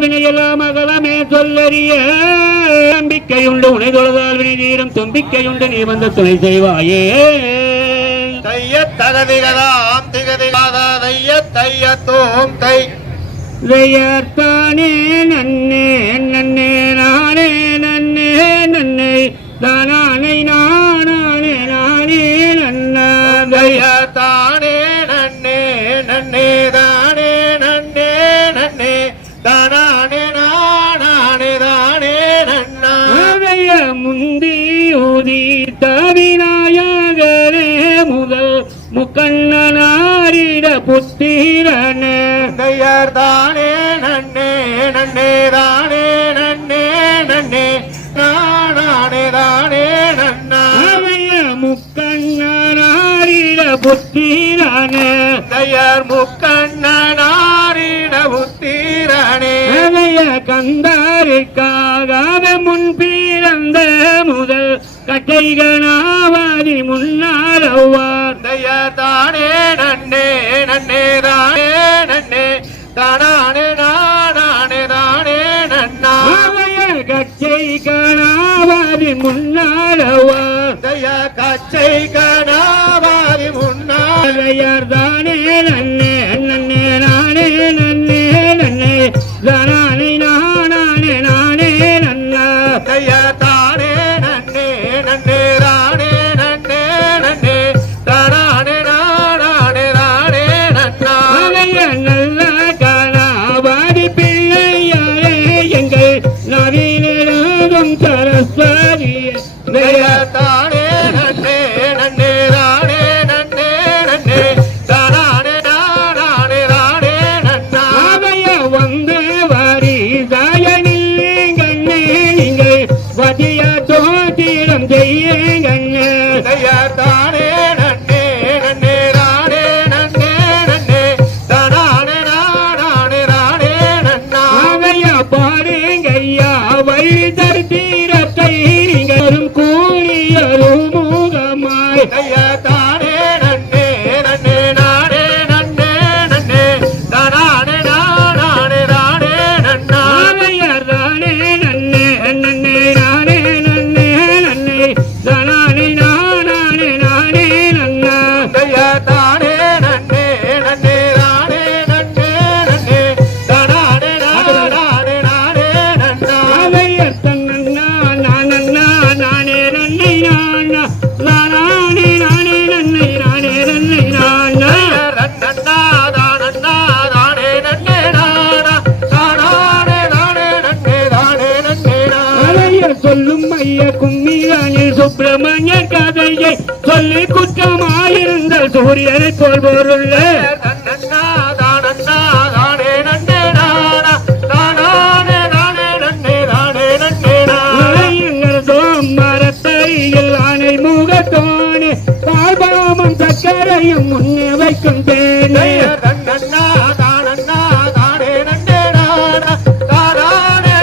வினையெல்லாம் அகலமே சொல்லறிய நம்பிக்கையுண்டு உனை தொழுதால் வினை தீரும் தும்பிக்கையுண்டு நீ வந்த துணை செய்வாயே தையத்தகதிகதாம் திகதிகாத தையத்தோம் தை தையத்தானே நன்னே நன்னே நானே நன்னே நன்னை தானே நானே நானே நன்னா தையத்தானே நன்னே நன்னே தானே நன்னே நன்னே தானே நானே தானே நன்னா முந்தி ஊதி தவிநாயகரே முதல் முக்கண்ணனாரிட புத்திரனே தையர் தானே நன்னே நன்னே தானே நன்னே நன்னே நானே தானே நன்னா முக்கண்ணனாரிட புத்திரனே தையர் முக்கண்ணனாரிட புத்திரனே கந்தாருக்காக முன்பிறந்த முதல் கட்டைகனாவாதி முன்னாரவார் தையர் தானே நன்னே நன்னே தானே நன்னே தானே நானே தானே நன்னா கச்சை கனாவாதி முன்னாரவார் தைய கச்சை கனாவாதி முன்னாரையர் தானே நன்னே நன்னே நானே நன்னே நன்னே தானே நானே நானே நன்னா தைய தானே நன்னே நன்னே தானே நன்னே நன்னே தானே நானே தானே நன்னா நல்ல கனாவாதி பிள்ளையாரே எங்கள் நவீனம் சரஸ்வதி தைய தானே நன்னே நன்னே தானே நன்னே நன்னே தானே நானே தானே நன்னா வந்த வாரி தாயனில் கண்ணே நீங்கள் வதிய தோத்திரம் செய்ய கண்ணே தைய தானே நன்னே நன்னே தானே நன்னே நன்னே தானே நானே தானே நன்னா பாருங்கய்யா வழி தருத்தீரத்தை நீங்களும் கூலியரும் முகமாய் தைய தானே நன்னே நன்னே நானே நன்னே நன்னே தானே நானே தானே நன்னா தானே நன்னே நன்னே நானே நன்னே நன்னே தானே நானே நானே நன்னா தைய தானே நன்னே நன்னே தானே நன்னே நன்னே தானே நானே நன்னா தன்னா நானே நன்னை நானா நானே நானே நன்னை நானே நன்னை நானா ரன்னன்னா தானன்னா தானே நன்னே நானா தானே நன்னே தானே நன்னே நானா சொல்லும் மைய கும்மிரானில் சுப்பிரமணிய கதையை சொல்லி குற்றமாயிருந்த சூரியனை போல் பொருள் தன்னன்னா தானன்னா தானே நன்னே நானா தானே நன்னே தானே நன்னே நானா மரத்தறியில் ஆனை முகத்தோனே பால்பாமம் சக்கரையும் முன்னே வைக்கும் தேனே தன்னன்னா தானன்னா தானே நன்னே நானா தானே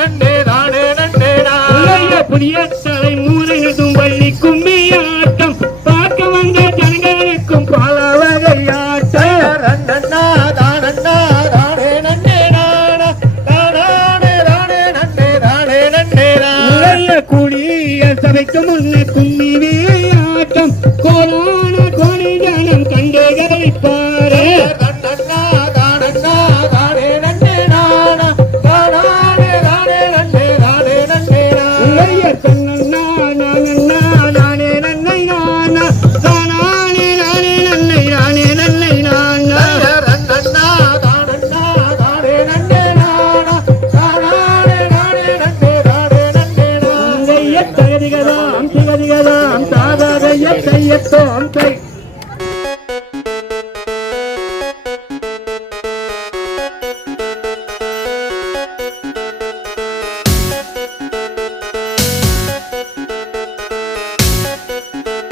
நன்னே தானே நன்னே நானா புதிய தலை மூரையிடும் வள்ளி கும்மியாட்டம் பார்க்க வந்த ஜனங்களுக்கும் பாலவகையாட்டம் தன்னன்னா தானன்னா தானே நன்னே நானா தானே நன்னே தானே நன்னே நானா கூடிய சபைக்கு முன்னே கும்மி வேயாட்டம் கோலான கோணி ஜனம் கண்டே கழிப்பாரே தன்னன்னா தானன்னா தானே நன்னே நானா தானே நன்னே தானே நன்னே நானா தன்னா நானே நன்னை நானா தானே நானே நன்னை நானே நன்னை நானா ரன்னன்னா தானன்னா தானே நன்னே நானா தானே நன்னே தானே நன்னே நானா தகதிகதாம் திகதிகதாம் தாதைய தையத்தோம் தை